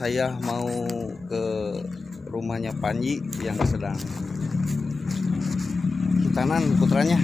saya mau ke rumahnya Panji yang sedang khitanan putranya.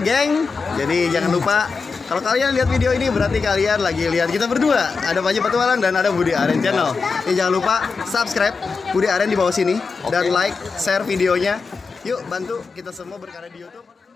Geng, jadi jangan lupa kalau kalian lihat video ini berarti kalian lagi lihat kita berdua. Ada Panji Petualang dan ada Budi Aren Channel. Jadi jangan lupa subscribe Budi Aren di bawah sini dan like, share videonya. Yuk bantu kita semua berkarya di YouTube.